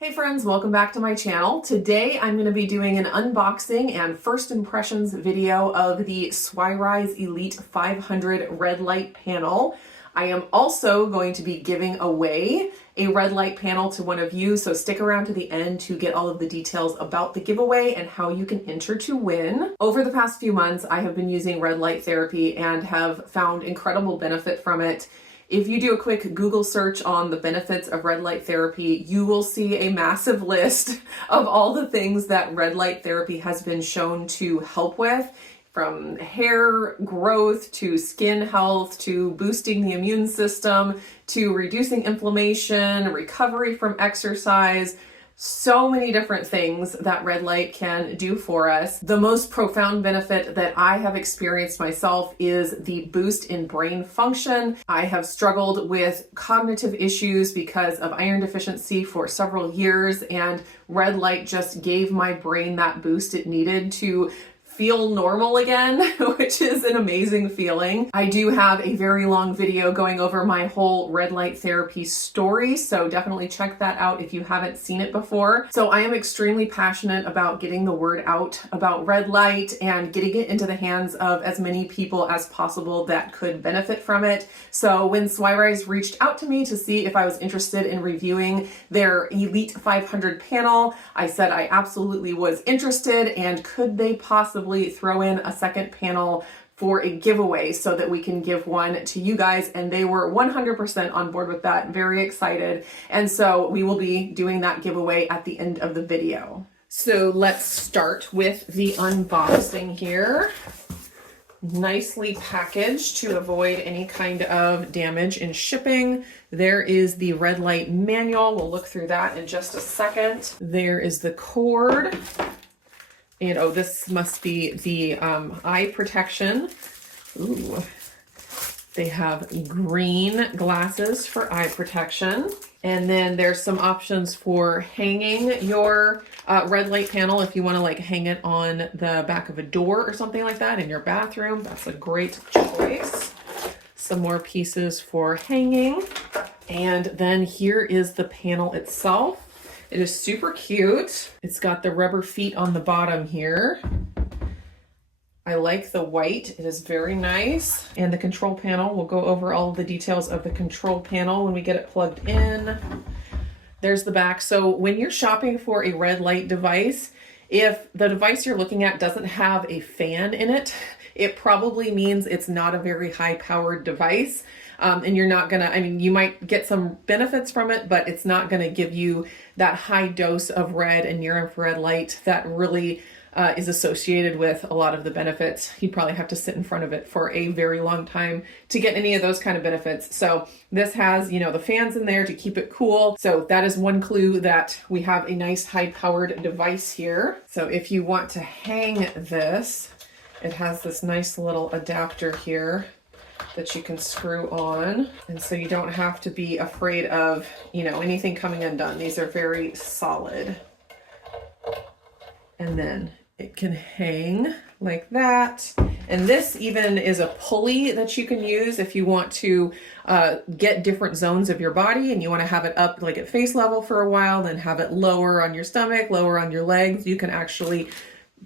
Hey friends, welcome back to my channel. Today I'm going to be doing an unboxing and first impressions video of the Swirise Elite 500 red light panel. I am also going to be giving away a red light panel to one of you, so stick around to the end to get all of the details about the giveaway and how you can enter to win. Over the past few months, I have been using red light therapy and have found incredible benefit from it. If you do a quick Google search on the benefits of red light therapy, you will see a massive list of all the things that red light therapy has been shown to help with, from hair growth to skin health to boosting the immune system to reducing inflammation, recovery from exercise. So many different things that red light can do for us. The most profound benefit that I have experienced myself is the boost in brain function. I have struggled with cognitive issues because of iron deficiency for several years, and red light just gave my brain that boost it needed to feel normal again, which is an amazing feeling. I do have a very long video going over my whole red light therapy story, so definitely check that out if you haven't seen it before. So I am extremely passionate about getting the word out about red light and getting it into the hands of as many people as possible that could benefit from it. So when Swirise reached out to me to see if I was interested in reviewing their Elite 500 panel, I said I absolutely was interested, and could they possibly throw in a second panel for a giveaway so that we can give one to you guys. And they were 100% on board with that, very excited. And so we will be doing that giveaway at the end of the video. So let's start with the unboxing here. Nicely packaged to avoid any kind of damage in shipping. There is the red light manual. We'll look through that in just a second. There is the cord. And oh, this must be the eye protection. Ooh, they have green glasses for eye protection. And then there's some options for hanging your red light panel if you want to like hang it on the back of a door or something like that in your bathroom. That's a great choice. Some more pieces for hanging. And then here is the panel itself. It is super cute. It's got the rubber feet on the bottom here. I like the white. It is very nice. And the control panel, we'll go over all of the details of the control panel when we get it plugged in. There's the back. So when you're shopping for a red light device, if the device you're looking at doesn't have a fan in it, it probably means it's not a very high powered device. And you're not gonna, I mean, you might get some benefits from it, but it's not gonna give you that high dose of red and near infrared light that really is associated with a lot of the benefits. You'd probably have to sit in front of it for a very long time to get any of those kind of benefits. So this has, you know, the fans in there to keep it cool. So that is one clue that we have a nice high powered device here. So if you want to hang this, it has this nice little adapter here that you can screw on. And so you don't have to be afraid of, you know, anything coming undone. These are very solid. And then it can hang like that. And this even is a pulley that you can use if you want to get different zones of your body and you want to have it up like at face level for a while, then have it lower on your stomach, lower on your legs. You can actually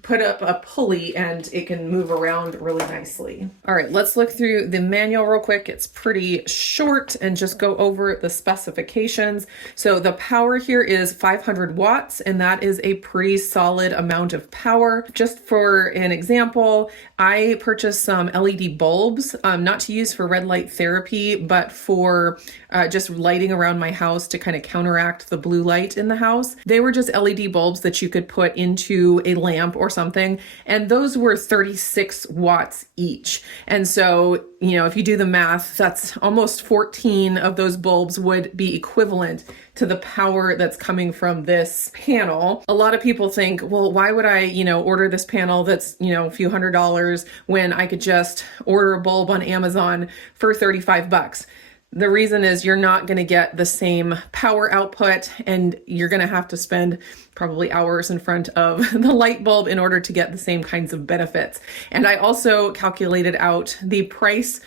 put up a pulley and it can move around really nicely. All right, let's look through the manual real quick. It's pretty short and just go over the specifications. So the power here is 500 watts, and that is a pretty solid amount of power. Just for an example, I purchased some LED bulbs, not to use for red light therapy, but for just lighting around my house to kind of counteract the blue light in the house. They were just LED bulbs that you could put into a lamp or something, and those were 36 watts each. And so, you know, if you do the math, that's almost 14 of those bulbs would be equivalent to the power that's coming from this panel. A lot of people think, well, why would I, you know, order this panel that's, you know, a few $100s when I could just order a bulb on Amazon for 35 bucks? The reason is you're not going to get the same power output, and you're going to have to spend probably hours in front of the light bulb in order to get the same kinds of benefits. And I also calculated out the price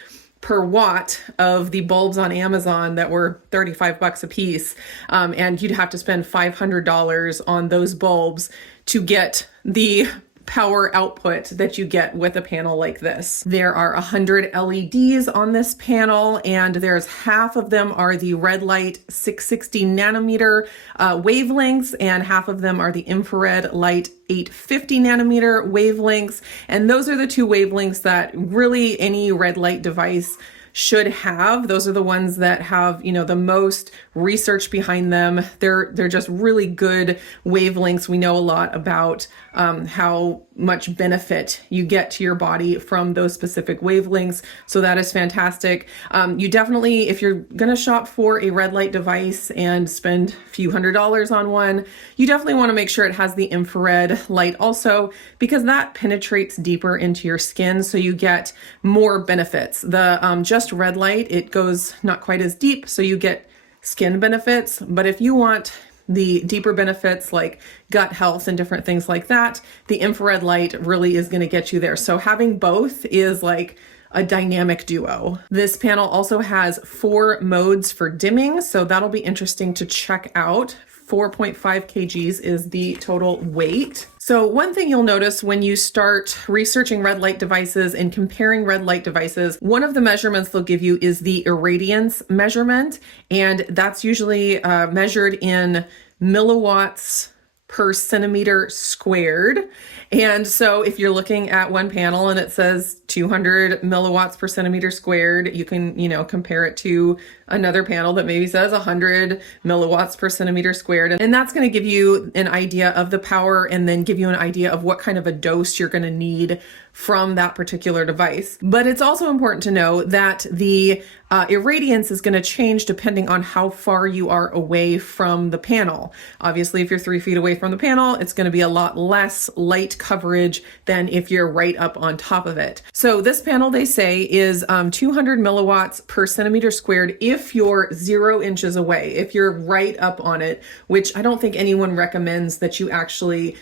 per watt of the bulbs on Amazon that were 35 bucks a piece. And you'd have to spend $500 on those bulbs to get the power output that you get with a panel like this. There are 100 LEDs on this panel, and there's half of them are the red light 660 nanometer wavelengths, and half of them are the infrared light 850 nanometer wavelengths. And those are the two wavelengths that really any red light device should have. Those are the ones that have, you know, the most research behind them. They're just really good wavelengths. We know a lot about how much benefit you get to your body from those specific wavelengths. So that is fantastic. You definitely, if you're gonna shop for a red light device and spend a few $100s on one, you definitely wanna make sure it has the infrared light also, because that penetrates deeper into your skin. So you get more benefits. The just red light, it goes not quite as deep, so you get skin benefits. But if you want the deeper benefits like gut health and different things like that, the infrared light really is going to get you there. So having both is like a dynamic duo. This panel also has 4 modes for dimming, so that'll be interesting to check out. 4.5 kgs is the total weight. So one thing you'll notice when you start researching red light devices and comparing red light devices, one of the measurements they'll give you is the irradiance measurement, and that's usually measured in milliwatts per centimeter squared. And so if you're looking at one panel and it says 200 milliwatts per centimeter squared, you can, you know, compare it to another panel that maybe says 100 milliwatts per centimeter squared. And that's going to give you an idea of the power and then give you an idea of what kind of a dose you're going to need from that particular device. But it's also important to know that the irradiance is going to change depending on how far you are away from the panel. Obviously, if you're 3 feet away from the panel, it's going to be a lot less light coverage than if you're right up on top of it. So this panel, they say, is 200 milliwatts per centimeter squared if you're 0 inches away, if you're right up on it, which I don't think anyone recommends that you actually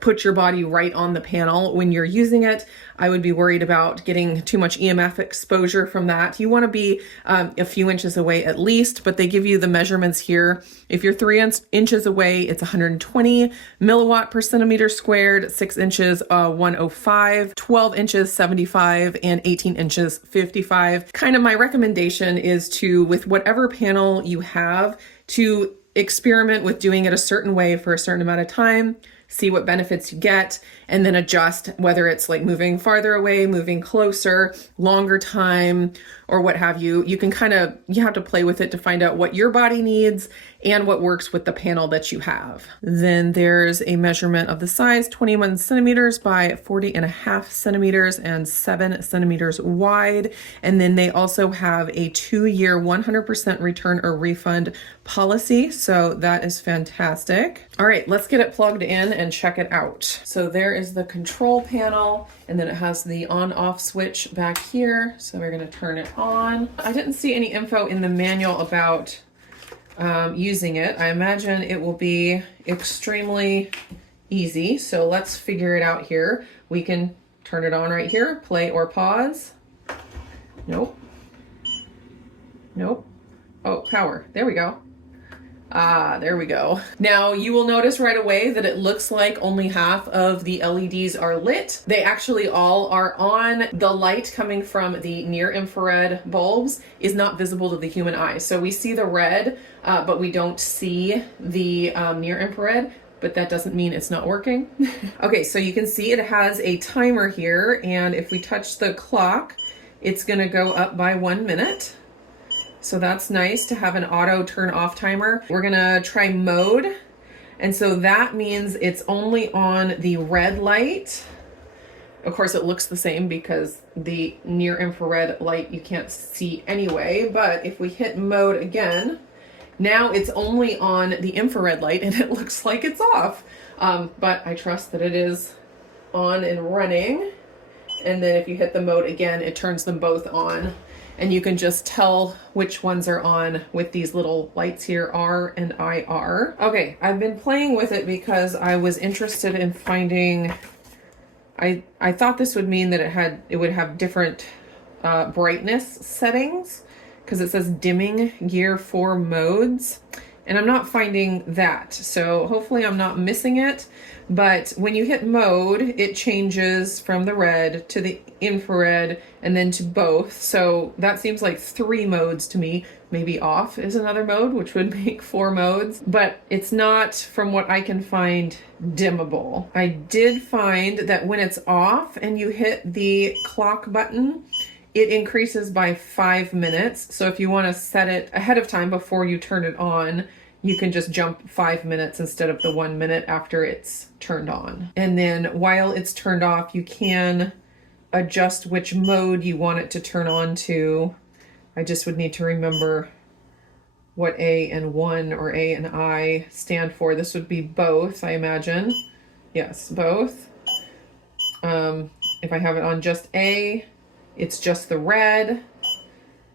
put your body right on the panel when you're using it. I would be worried about getting too much EMF exposure from that. You want to be a few inches away at least, but they give you the measurements here. If you're 3 inches away, it's 120 milliwatt per centimeter squared, 6 inches, 105, 12 inches, 75, and 18 inches, 55. Kind of my recommendation is to, with whatever panel you have, to experiment with doing it a certain way for a certain amount of time, see what benefits you get, and then adjust, whether it's like moving farther away, moving closer, longer time, or what have you. You can you have to play with it to find out what your body needs and what works with the panel that you have. Then there's a measurement of the size, 21 centimeters by 40.5 centimeters and 7 centimeters wide. And then they also have a 2-year 100% return or refund policy. So that is fantastic. All right, let's get it plugged in and check it out. So there is the control panel, and then it has the on-off switch back here. So we're gonna turn it on. I didn't see any info in the manual about using it. I imagine it will be extremely easy. So let's figure it out here. We can turn it on right here, play or pause. Nope. Nope. Oh, power. There we go. Ah, there we go. Now you will notice right away that it looks like only half of the LEDs are lit. They actually all are on. The light coming from the near infrared bulbs is not visible to the human eye. So we see the red, but we don't see the near infrared, but that doesn't mean it's not working. Okay, so you can see it has a timer here, and if we touch the clock, it's gonna go up by 1 minute. So that's nice to have an auto turn off timer. We're gonna try mode. And so that means it's only on the red light. Of course, it looks the same because the near infrared light you can't see anyway. But if we hit mode again, now it's only on the infrared light and it looks like it's off. But I trust that it is on and running. And then if you hit the mode again, it turns them both on. And you can just tell which ones are on with these little lights here, R and IR. Okay, I've been playing with it because I was interested in finding, I thought this would mean that it would have different brightness settings because it says dimming gear 4 modes. And I'm not finding that. So hopefully I'm not missing it. But when you hit mode, it changes from the red to the infrared and then to both. So that seems like 3 modes to me. Maybe off is another mode, which would make 4 modes. But it's not, from what I can find, dimmable. I did find that when it's off and you hit the clock button, it increases by 5 minutes. So if you want to set it ahead of time before you turn it on, you can just jump 5 minutes instead of the 1 minute after it's turned on. And then while it's turned off, you can adjust which mode you want it to turn on to. I just would need to remember what A and 1 or A and I stand for. This would be both, I imagine. Yes, both. If I have it on just A, it's just the red.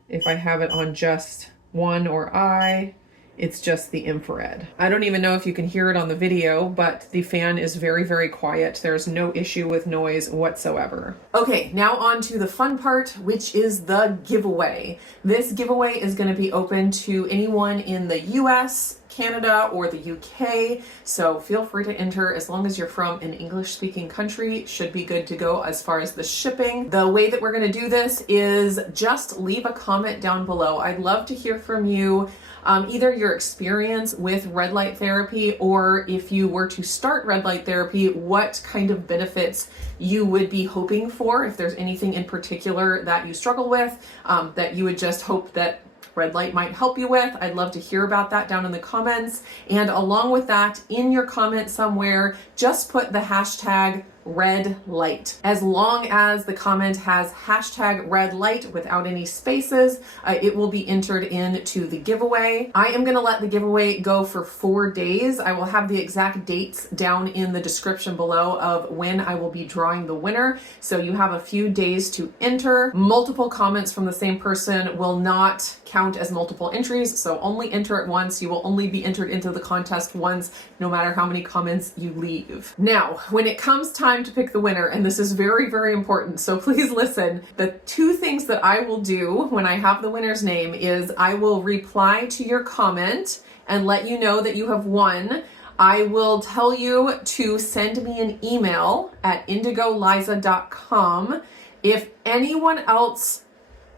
If I have it on just 1 or I, it's just the infrared. I don't even know if you can hear it on the video, but the fan is very, very quiet. There's no issue with noise whatsoever. Okay, now on to the fun part, which is the giveaway. This giveaway is going to be open to anyone in the US, Canada, or the UK, so feel free to enter. As long as you're from an English-speaking country, should be good to go as far as the shipping. The way that we're going to do this is just leave a comment down below. I'd love to hear from you, either your experience with red light therapy, or if you were to start red light therapy, what kind of benefits you would be hoping for, if there's anything in particular that you struggle with, that you would just hope that red light might help you with. I'd love to hear about that down in the comments. And along with that, in your comment somewhere, just put the hashtag red light. As long as the comment has hashtag red light without any spaces, it will be entered into the giveaway. I am going to let the giveaway go for 4 days. I will have the exact dates down in the description below of when I will be drawing the winner. So you have a few days to enter. Multiple comments from the same person will not count as multiple entries, so only enter it once. You will only be entered into the contest once, no matter how many comments you leave. Now, when it comes time to pick the winner, and this is very, very important, so please listen. The 2 things that I will do when I have the winner's name is I will reply to your comment and let you know that you have won. I will tell you to send me an email at indigoliza.com. If anyone else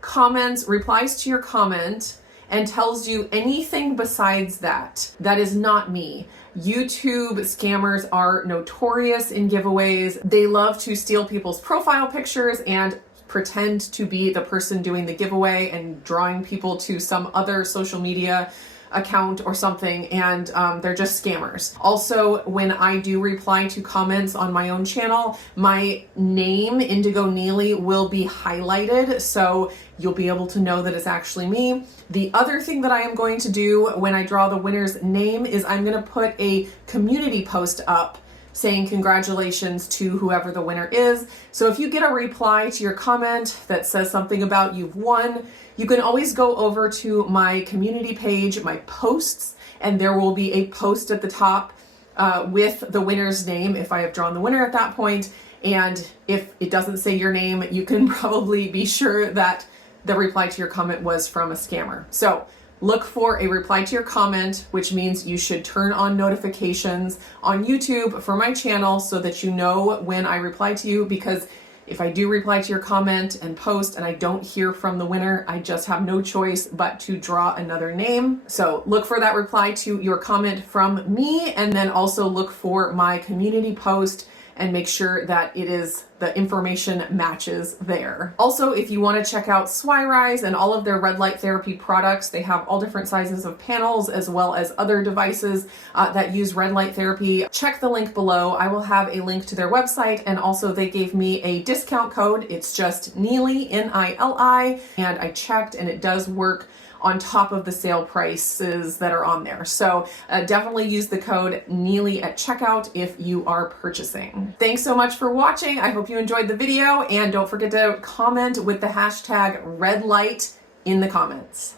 comments, replies to your comment, and tells you anything besides that, that is not me. YouTube scammers are notorious in giveaways. They love to steal people's profile pictures and pretend to be the person doing the giveaway and drawing people to some other social media account or something, and they're just scammers. Also, when I do reply to comments on my own channel, my name, Indigo Nili, will be highlighted, so you'll be able to know that it's actually me. The other thing that I am going to do when I draw the winner's name is I'm going to put a community post up saying congratulations to whoever the winner is. So if you get a reply to your comment that says something about you've won, you can always go over to my community page, my posts, and there will be a post at the top with the winner's name if I have drawn the winner at that point. And if it doesn't say your name, you can probably be sure that the reply to your comment was from a scammer. So look for a reply to your comment, which means you should turn on notifications on YouTube for my channel so that you know when I reply to you, because if I do reply to your comment and post and I don't hear from the winner, I just have no choice but to draw another name. So look for that reply to your comment from me, and then also look for my community post and make sure that the information matches there. Also, if you want to check out Swirise and all of their red light therapy products, they have all different sizes of panels as well as other devices that use red light therapy. Check the link below. I will have a link to their website, and also they gave me a discount code. It's just Nili, N-I-L-I, and I checked and it does work on top of the sale prices that are on there. So definitely use the code Nili at checkout if you are purchasing. Thanks so much for watching. I hope you enjoyed the video, and don't forget to comment with the hashtag red light in the comments.